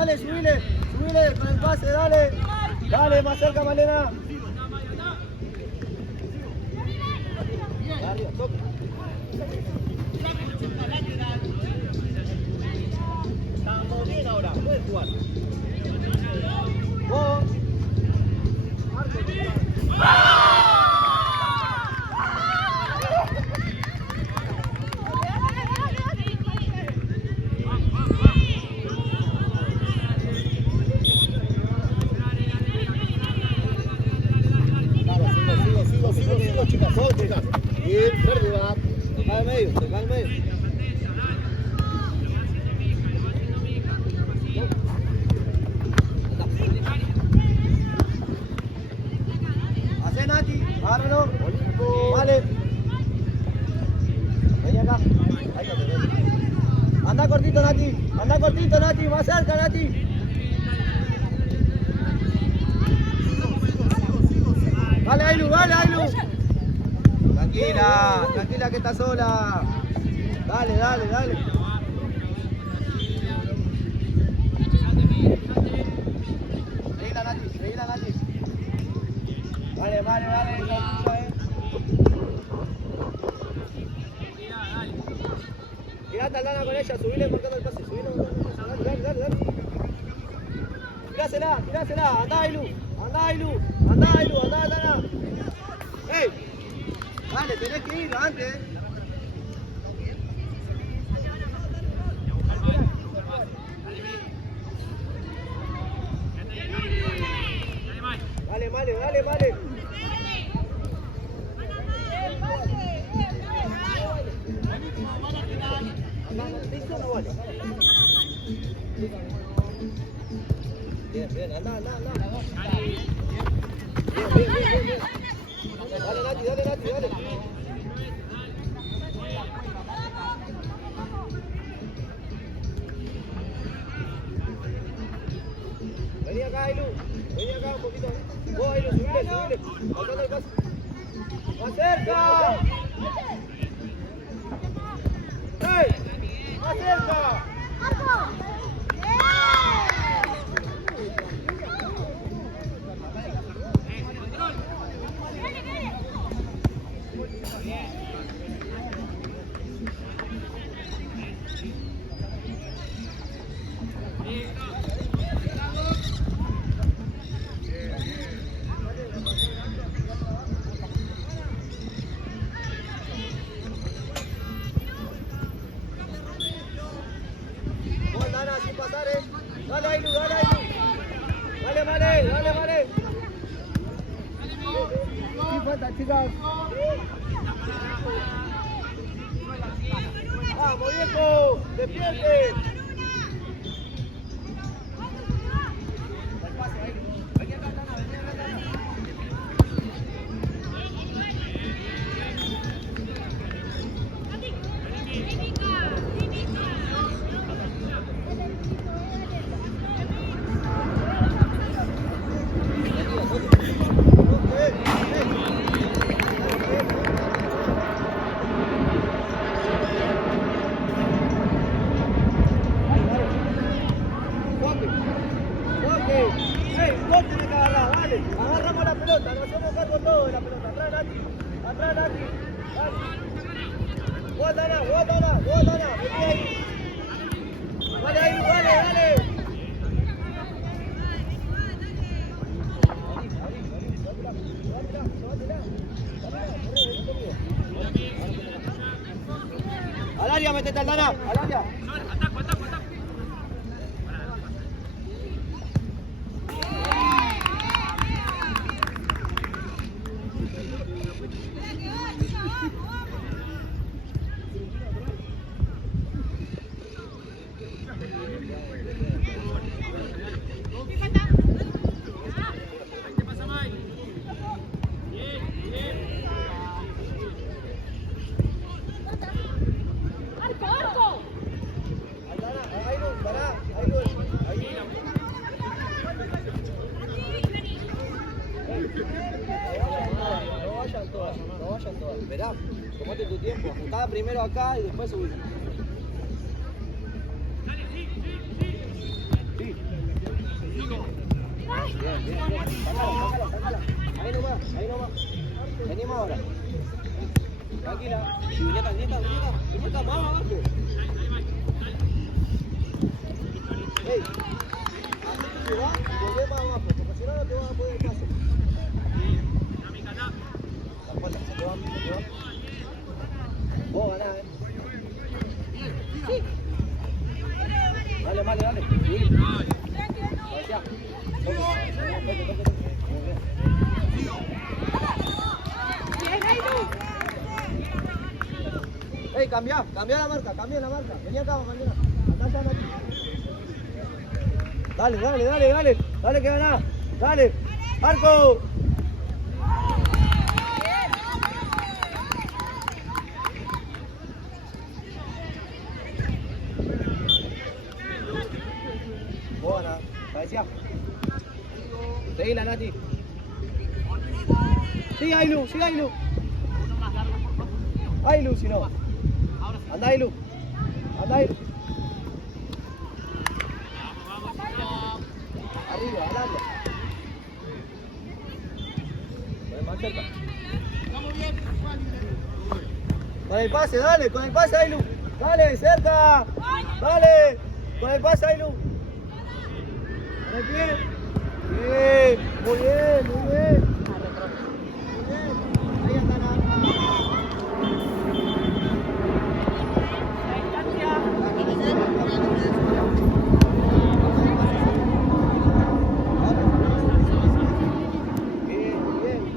dale, subile con el pase, dale. Dale, más cerca, Malena. Arriba, toca. Estamos bien ahora, puedes jugar. Vos. Sigo, chicas, chicas. Bien, verde va. Toca al medio, toca al medio. Hacé, Nati, agárralo. Vale. Vení acá. Anda cortito, Nati, más cerca, Nati. Dale, Ailu, dale, Ailu. Tranquila que está sola. Dale. Seguila, Nati. Vale. Tirate al Dana con ella, subile marcando el pase, Dale. Tirásela, andá, Ailu, Dana. ¡Ey! Dale, tenés que ir antes. Dale. Bien, anda. Bien. Dale, Nati. Vení acá, Ailu. Un poquito. Vos, Ailu, subile. Botando el pase. ¡Más cerca! ¡Ey! ¡Más cerca! Sin pasar, Dale, Ailu. Dale. Sin falta, chicas. Vamos, viejo. Defiende. Agarramos la pelota, nos hacemos cargo todo de la pelota. Atrás, Nati. Vos, Dana. Vení ahí. Dale. Al área, metete al Dana. Al área. Esperá, tomate tu tiempo, ajustá primero acá y después subí. Sí. Bien, bien, bien. Sácala, sácala. Ahí nomás, ahí nomás. Venimos ahora. Tranquila. Muñeca más abajo. Ey. Así que va, volvé más abajo, porque si no, no te vas a poder paso. La espalda, se te va. Vos ganás, Sí. Dale. Sí. Hacia. Ey, cambia la marca. Vení acá, compañera. Acá están aquí. Dale que ganás. Dale. Marco. Vos ganás. Parecía. Seguila, Nati. Sigue Ailu. Ailu, si no. Anda Ailu. Arriba, adelante. Más cerca. Con el pase, Ailu. Dale, cerca. Dale. Con el pase, Ailu. Con el pie. Bien, muy bien. Ahí está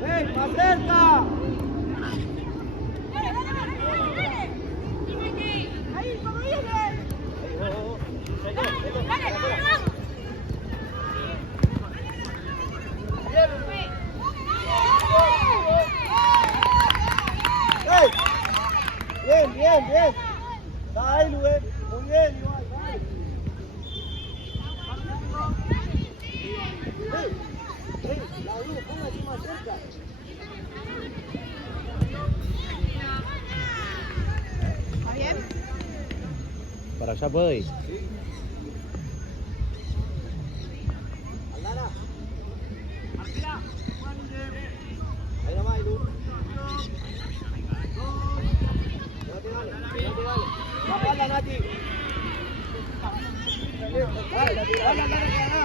Bien, más cerca. Bien. Ahí, Luis. Muy bien, igual. La Luis, ponga así más cerca. ¿Bien? ¿Para allá puedo ir? Sí. Aldana. Ahí nomás, Luis. Dale, Nati.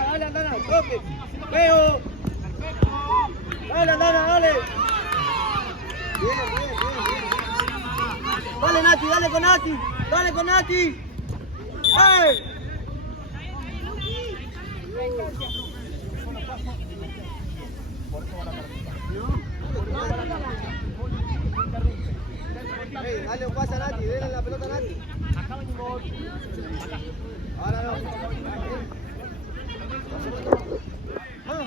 Dale, Aldana, toque. Veo. Dale, Aldana, dale. Bien. Dale, Nati, dale con Nati. ¡Ay! Hey, dale un pase a Nati, denle la pelota a Nati. Ahora no.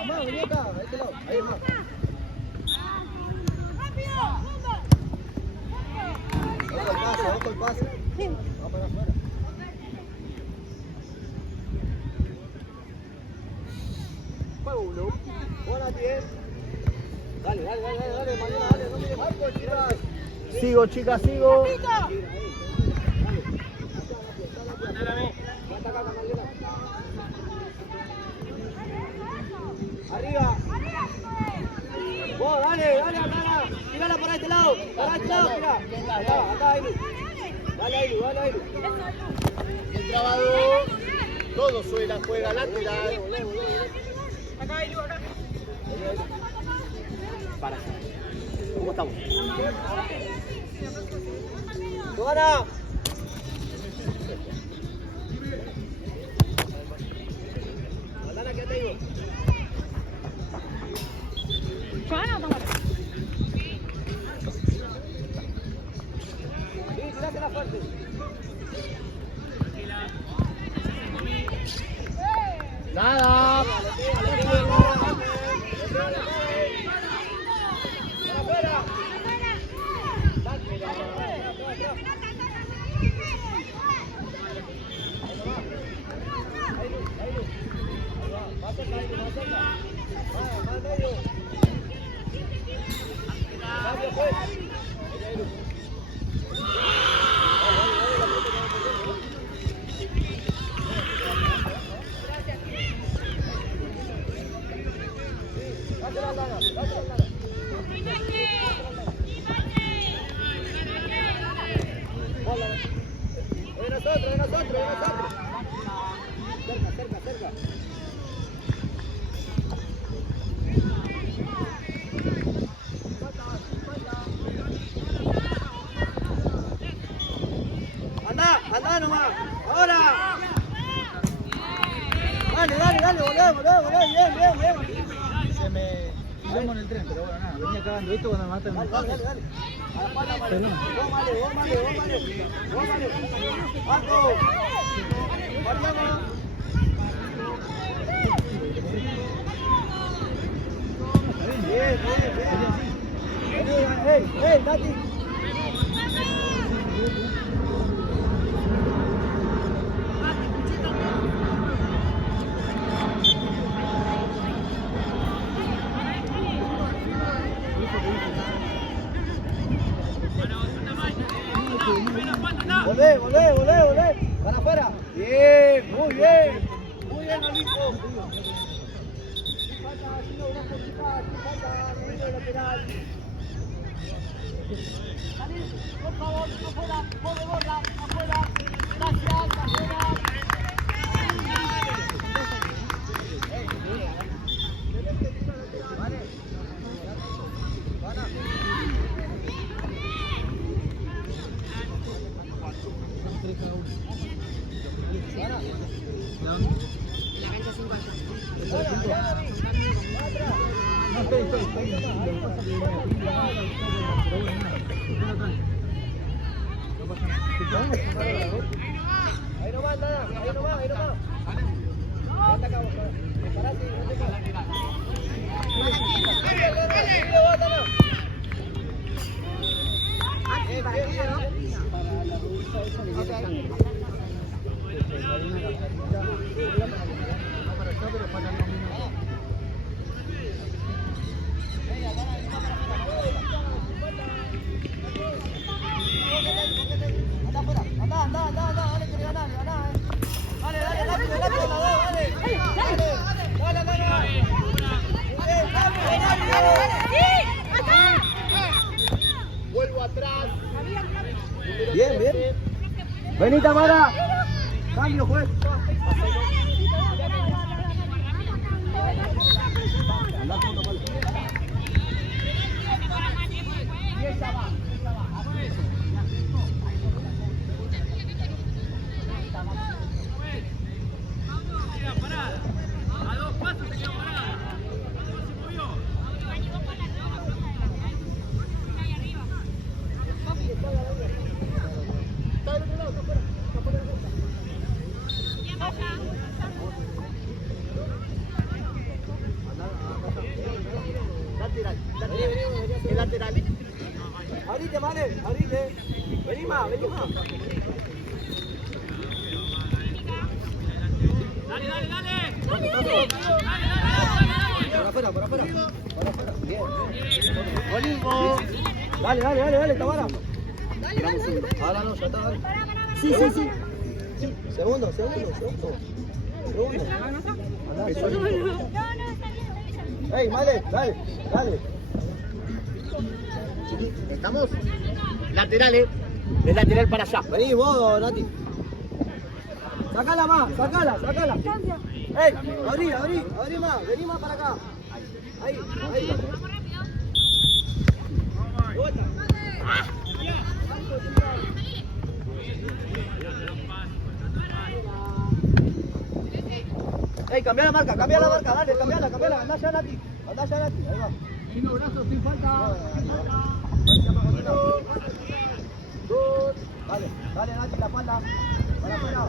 Más, vení acá, a este lado. Ahí más. Ojo el pase. Vamos para afuera. Buena, Nati. Dale, Mariana, dale, no mires Marco, chicas. Sigo, chicas, sigo. Arriba. Vos, dale, Aldana. Tírala para este lado, mira. Acá, Ailu. Dale, Ailu. El trabado. Todo suena, juega lateral. Acá, Ailu, acá. Para. ¿Cómo estamos? ¡Gana! Aldana, ¿qué te digo? ¿Juana o Tamara? Sí, tirásela fuerte. Nada. dale, volé, bien. Se me hicimos en el tren, pero bueno, nada. Venía cagando esto cuando me matan. Dale. A la espalda, vale. Vos, vale. Marco. Mariano. Bien. Hey, Nati. Volé. Para afuera. Bien, muy bien. Muy bien, Alico. Lateral. Por favor, afuera, pobre borra, afuera. Gracias, afuera. Ahí nomás, nada, ahí nomás. Vente acá, parate, vente acá. Anda, dale, que ganar, Dale, Vuelvo atrás. Bien. Vení, Tamara. Cambio, juez. El lateral. Abrite, Mane, abrite. Vení más. Dale. Por afuera. Bien. Olivo. Dale, Tamara. Ahora no, ya está, dale. Sí. Segundo. Ey, Male, dale. ¿Estamos? Laterales. El lateral para allá. Vení vos, Nati. Sacala más, sacala. Ey, abrí más, vení más para acá. Ahí. De vuelta. Ey, cambia la marca, dale, cambiala, andá ya, Nati. Ahí va. Chino, brazo, sin falta. Dale, Nati, la espalda. Para afuera.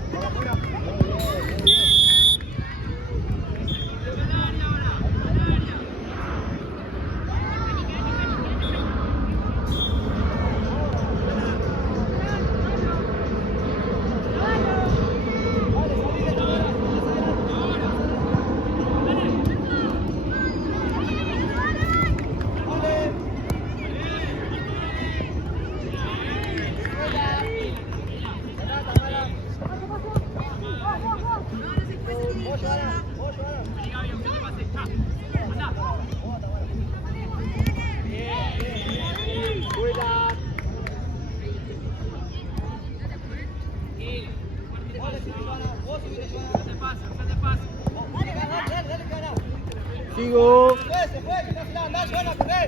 Bien. Sigo. Se fue, que no se la anda, Joana, corre.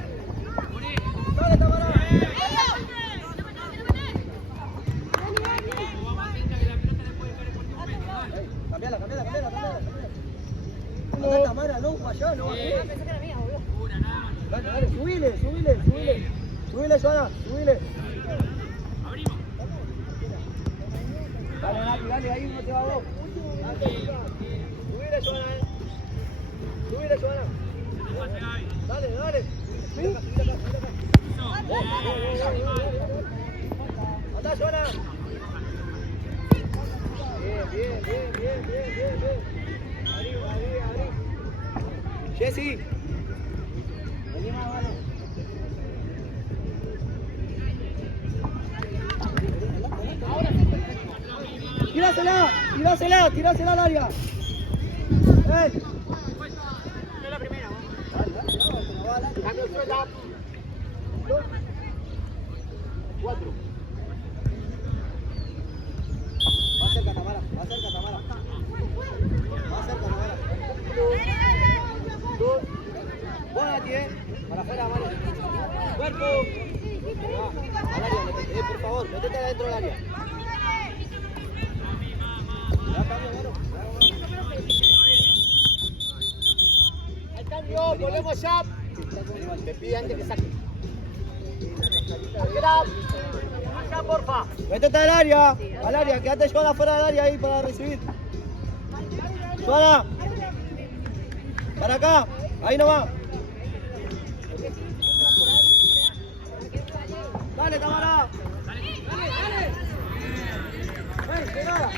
Dale, Tamara. Cambiala. no. Dale, dale, subile. Subile, Joana, subile. Dale, dale, ahí no te va vos. Subile, Joana, Subile, Joana. Dale. Subile acá. Andá, Joana. Bien. Arriba. Jessy. Vení más, mano. Tirásela al área. ¡Ey! Es la primera, ¿no? Dale, cambio suelta. 2, 4. Va cerca, Tamara. 2. Buena, tío. Para afuera, Mario. Cuerpo. Al área, por favor, métete adentro del área. Al cambio, volvemos ya. Te pide antes que saque. Allá, porfa. Métete al área, quédate Joana fuera del área ahí para recibir. Joana, para acá, ahí nomás. Dale, Tamara. Ven, pegada.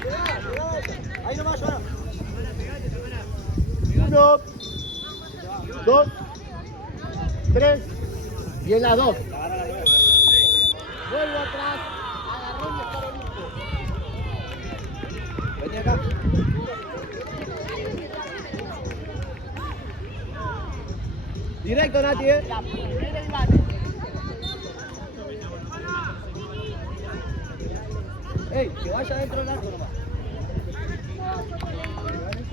Ahí nomás, Joana. 1, 2, 3. Y en las 2. Vuelvo atrás. Agarrón y estar listo. Vení acá. Directo, Nati, Ey, que vaya dentro del arco nomás.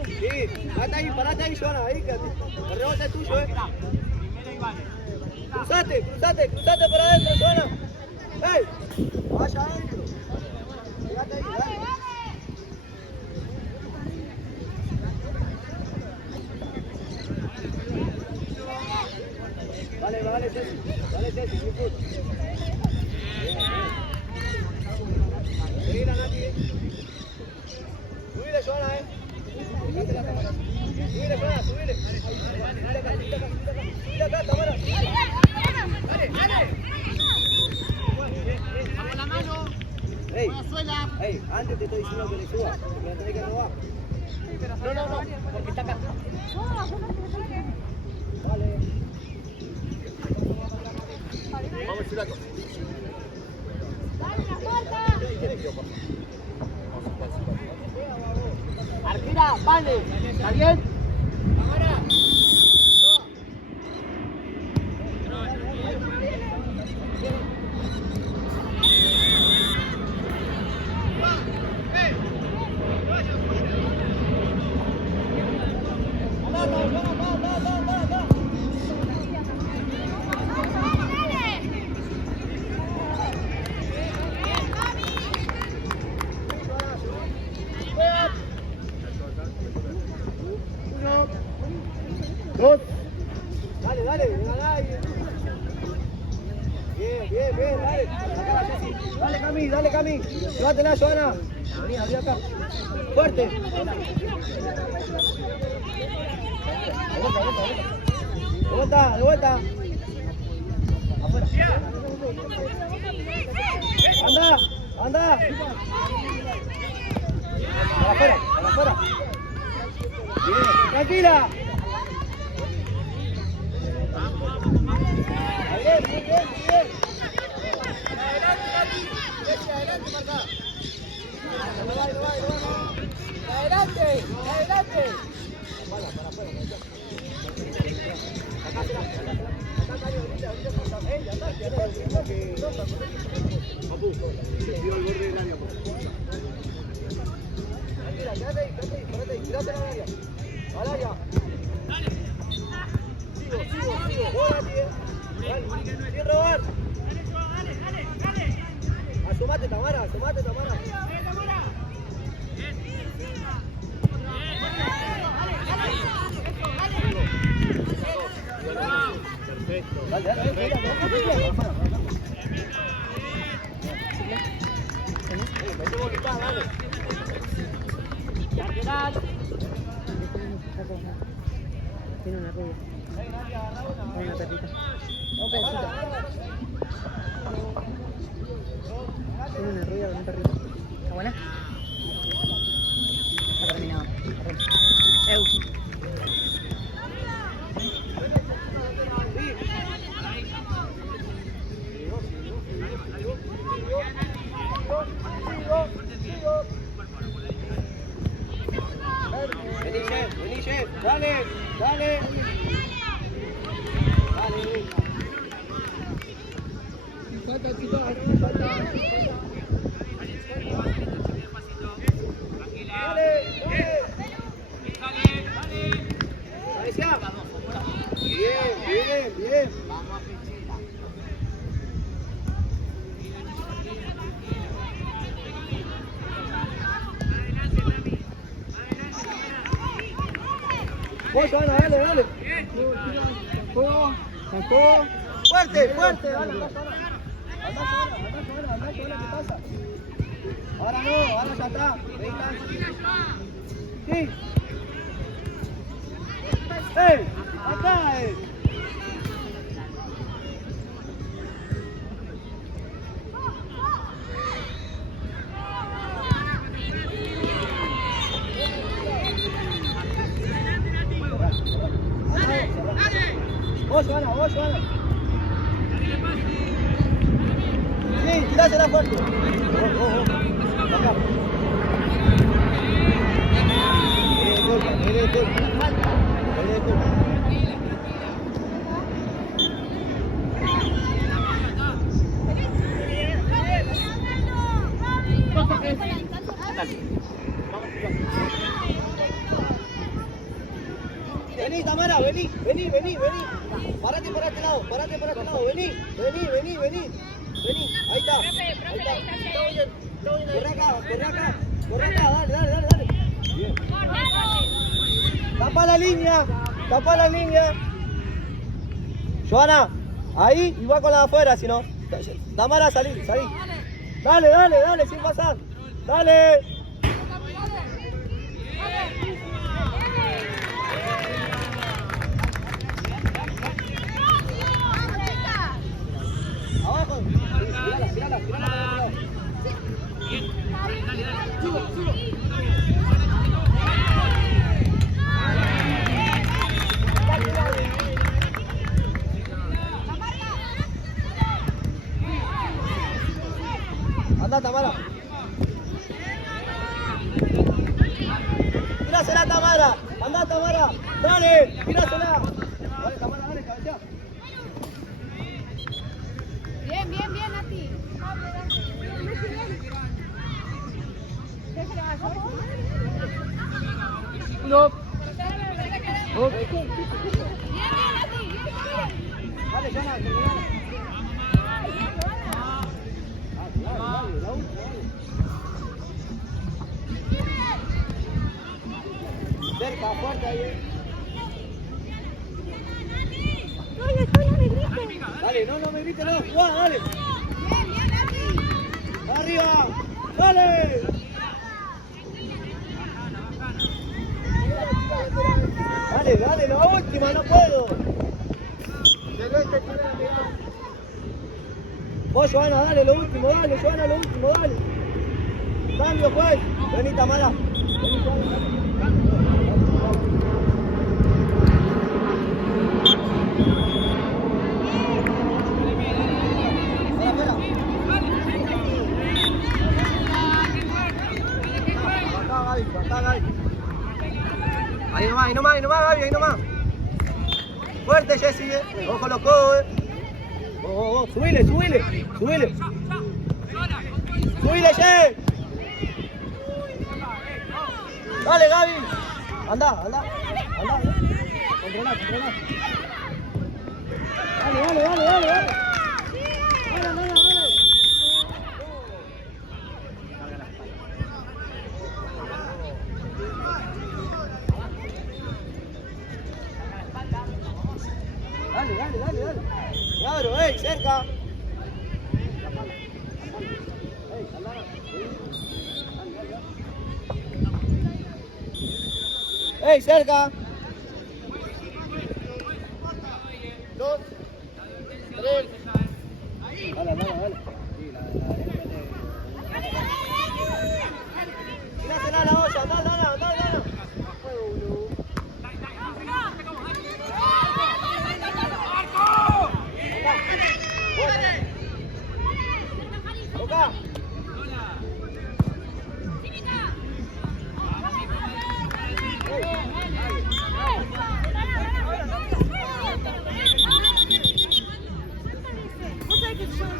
Sí, parate ahí, Joana, ahí, quédate. El rebote es tuyo, Cruzate para adentro, Joana. ¡Ey! Vaya adentro. Quédate ahí, dale. Dale, Ceci, sin puto. Bien. Seguila, Nati. Subile, Joana, Subile, Joana, subile. Subile acá, Tamara. Dale. Vamos la mano. Ey, antes te estoy diciendo que le suba, porque la tenés que robar. No, porque está acá. Vale. Vamos, Chulaco. Arquera, vale. ¿Está bien? Ahora. Dale. Bien, dale. Dale, Cami. Llévatela, Joana. Vení, abrí acá. Fuerte. De vuelta. Afuera. Anda. Para afuera. Bien, tranquila. Bien. Adelante, marca. Adelante. Para afuera. Acá será. Papu, se tiró el borde del área. Tranquila, quédate ahí, tirate al área. Al área. Sigo. Bola, tío. Dale, sin robar. Dale. Asomate, Tamara. Dale, dale, dale, dale. Mete voluntad, dale. Tiene una rubia. Hay una perrita. Un pedacito. Tiene una rubia con un perrito. ¿Está buena? Está terminado. Eu. Vení, Chef, dale, dale. Dale. Falta, chicos, falta. Dale, dale. Alicia. Bien. Vos, Ana, dale. Sacó. Fuerte. Dale, anda sola, ¿qué pasa? Ahora no, ahora ya está. Sí. Acá, Vos, Joana. Sí, tirásela fuerte. Acá. Viene el gol. Vení, Tamara, vení. Parate para este lado, vení. Ahí está. Corre acá, dale. Bien. Tapa la línea. Joana, ahí y va con la de afuera, si no. Tamara, salí. Dale, sin pasar. Dale. Abajo. Tirala. Dale. Subo. Anda, Tamara. Tírasela, Tamara. Anda, Tamara. Dale, tírasela. Dale, Tamara, cabecea. Bien, Nati. No. Bien, Nati. Dale, Joana, cerca, fuerte ahí. Dale, no me grites, no, jugá, dale. Bien, Nati. Arriba, dale. Dale, la última, no puedo. Vos, Joana, dale, lo último, dale. Cambio, pues. Vení, Tamara. Ahí nomás, Gaby, ahí nomás. Fuerte, Jessy, Ojo los codos, subile. Subile, Jessy. Dale, Gaby. Anda. Controla. Dale. Dale. ¡Ey, cerca! ¡Ey, cerca! 2, 3. Dale, dale, dale. Tirásela a la olla, dale, dale, dale, dale. Toca.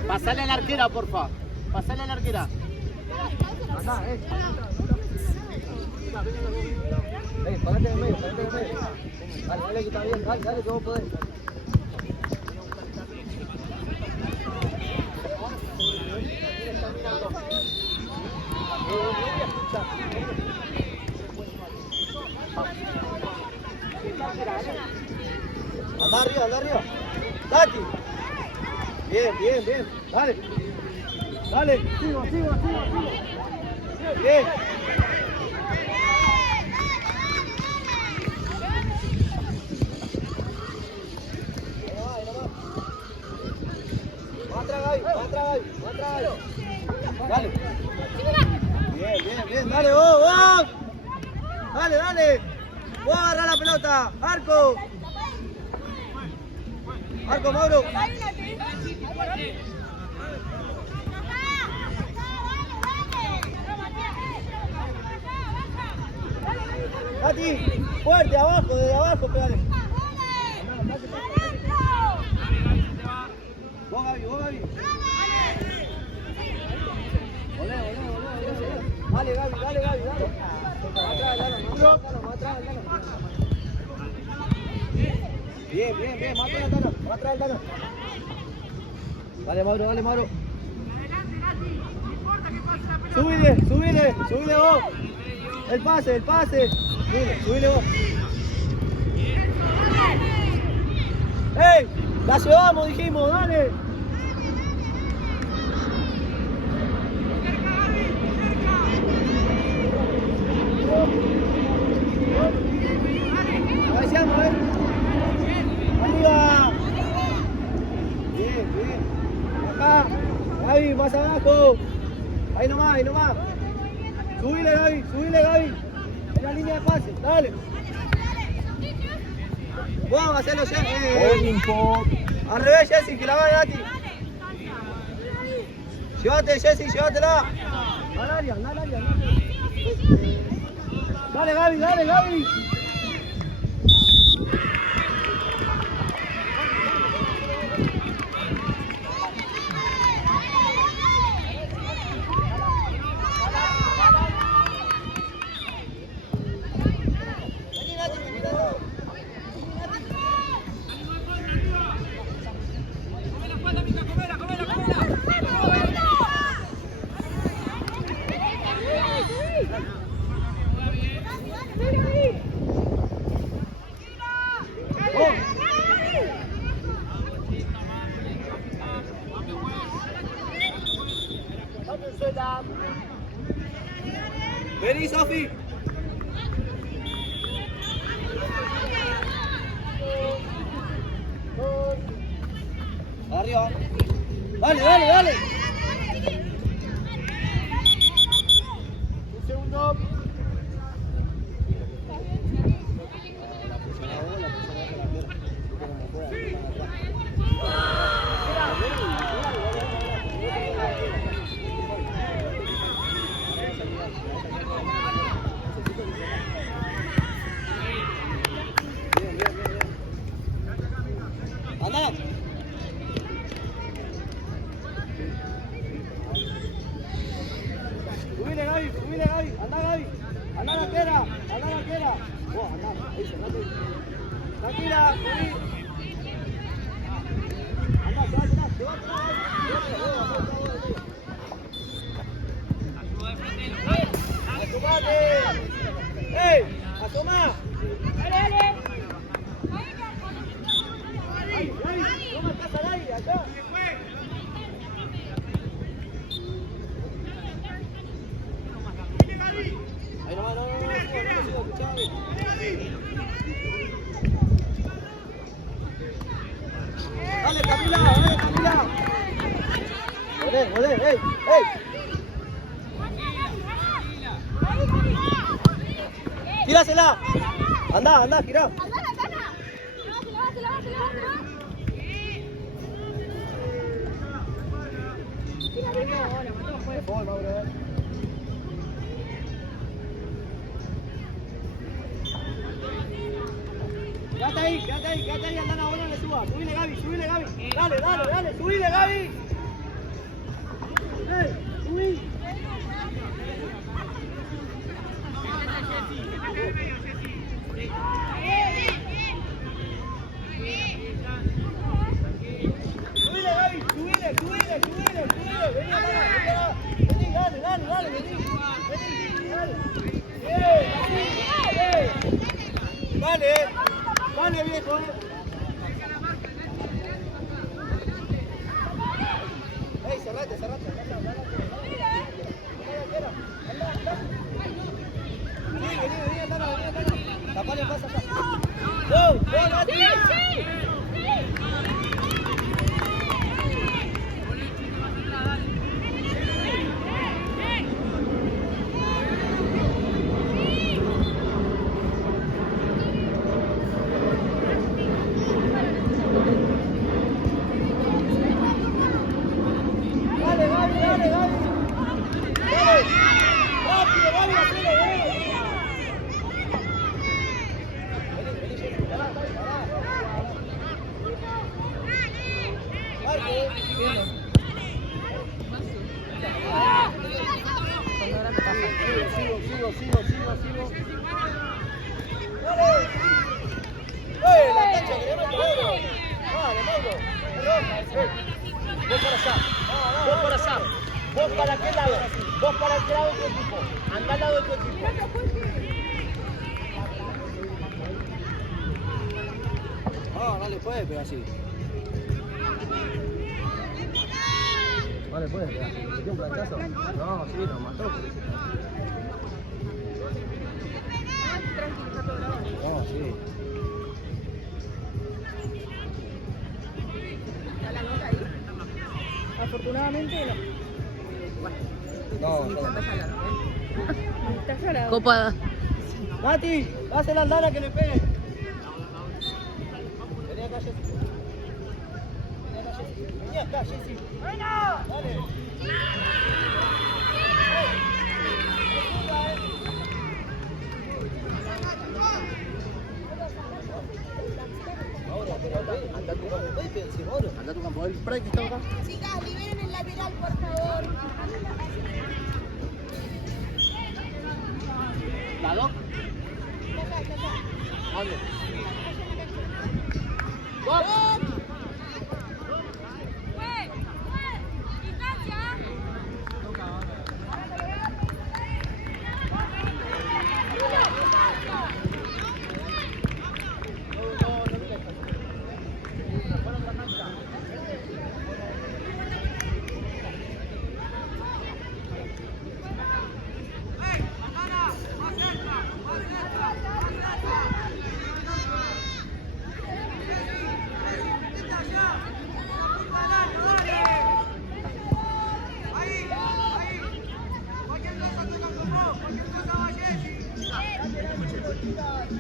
Pasale a la arquera, porfa. Pasale a la arquera. Andá, pagate en el medio, pagate en el medio. Dale, dale que está bien, dale, dale que vos podés. Anda arriba, anda arriba. Tati. Bien, bien, bien. Dale. Dale. Sigo, sigo, sigo, sigo. Bien. Va atrás, Gaby, va atrás, Gaby, va atrás, Gaby. Dale. Bien, bien, bien. Dale, vos, vos. Dale, dale. Vos agarrá la pelota. Arco. Arco, Mauro. Mati, fuerte, abajo, desde abajo, pegale. Vos, Gaby, vos, Gaby. Olé, olé, olé, olé. Dale, Gaby, dale, Gaby, dale. Más atrás, dale, más atrás, dale. Bien, bien, bien, más atrás, dale, más atrás, dale. Dale, Mauro, dale, Mauro. Subile, subile, subile vos. El pase, el pase. Subile vos. ¡Ey! ¡La llevamos, dijimos! ¡Dale! Cabeceamos, ¡arriba! Bien, bien. Acá. Gaby, más abajo. Ahí nomás, ahí nomás. Subile, Gaby, subile, Gaby. En la línea de pase, dale. Vamos a hacerlo, Jessy. Al revés, Jessy, que la va a Nati. Llévate, Jessy, llévatela. Al área, al área. Dale, Gaby, dale, Gaby. Vení, Sofi. Arriba. Dale, dale, dale. Un segundo. Anda. Subile, Gaby, subile, Gaby. Anda, Gaby. Anda la quera, anda la quera. Vos, anda, ahí se mate. Tranquila, subí. Anda, se va atrás, se va atrás. ¡Asomate! ¡Ey! ¡Asomá! ¡Dale, dale! ¡Ay, ay! ¡No marcás al aire, acá! Dale, Camila, dale, Camila. Volé, ey. Tírasela. Anda, tira. Quédate ahí, anda la bola, le suba. Subile, Gaby. Dale, subile, Gaby. Subí. Subile, Gaby, subile. Vení, dale, vení. Dale, viejo. Ey, cerrate. Vení, anda. Tapale, pasa acá. ¡Go, Nati! Dale, Gaby. Dale. Rápido, Gaby, hacelo. Sigo. ¡Dale! La cancha que le mete Mauro. Vale, Mauro. Vos para allá. Vos para aquel lado. Vos para aquel lado de tu equipo. Anda al lado de tu equipo. No le puede pegar así. No le puede pegar. ¿Metió un planchazo? No, sí, lo mató. No, sí. Afortunadamente no. No. Está salado. Copa. Mati, hazle la Aldana que le pegue. Vení acá, Jessy. Vení acá, Jessy. Dale. Anda tu campo, el spray que está acá. Chicas, liberen el lateral, por favor. ¿La dos? ¿Dónde?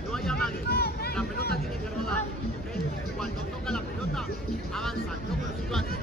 No hay amague, la pelota tiene que rodar. Cuando toca la pelota, avanza, no con su bate.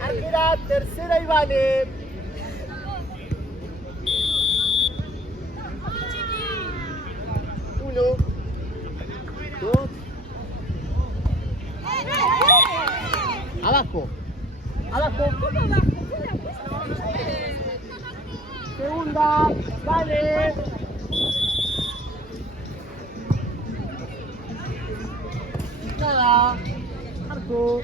Arquera, tercera y vale. Uno, dos. Abajo. Abajo. Segunda, vale. Nada. Arco.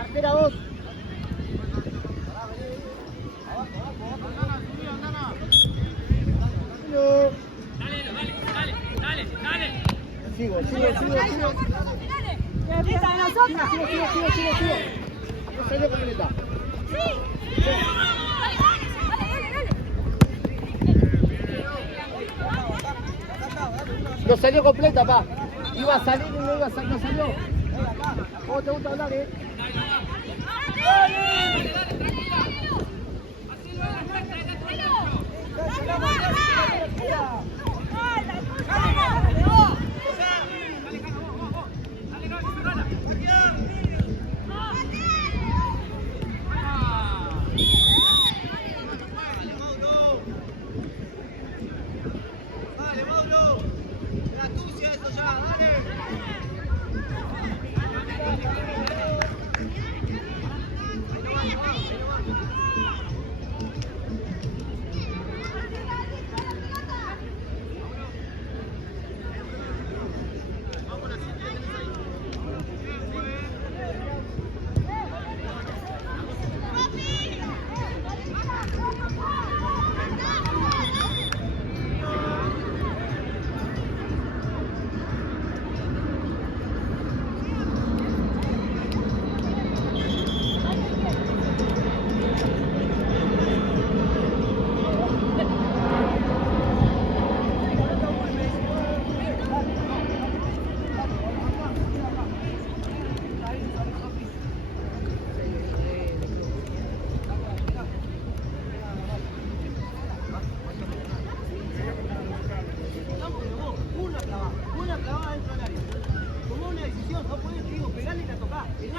Arquera vos. Sigo. No salió completa. No salió completa, pa. Iba a salir y no iba a salir, no salió. ¿Cómo te gusta hablar,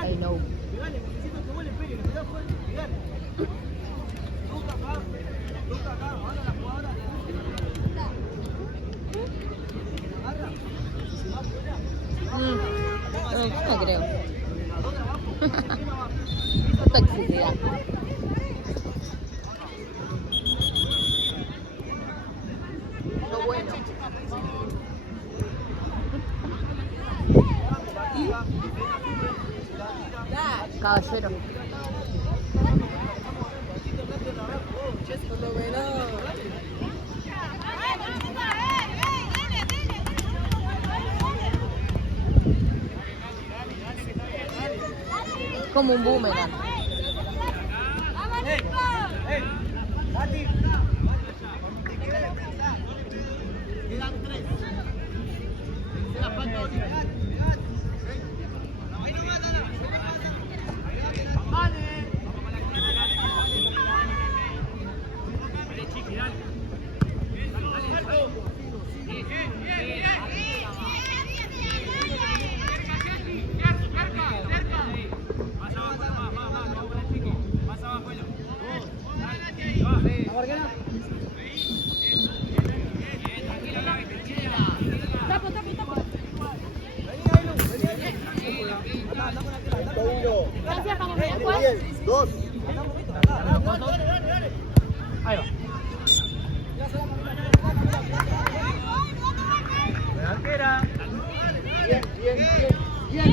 I know. No creo. Toxicidad. Lo bueno. Caballero. Como un boomerang. Quedan 3. Queda falta 8. Gracias, 2. Ahí va. Delantera. Bien.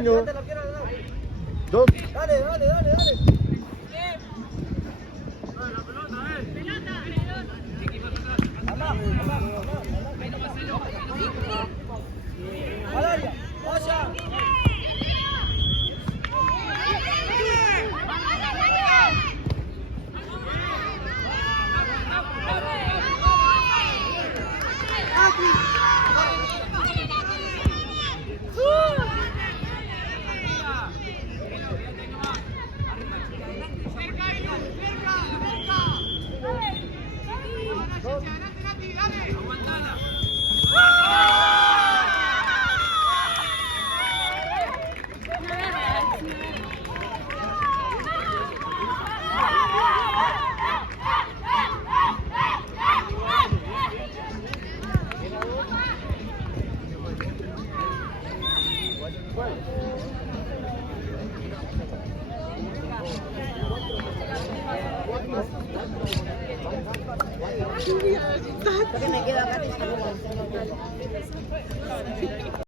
Uno, dos. Dale. Valeria, vaya. Porque me quedo acá.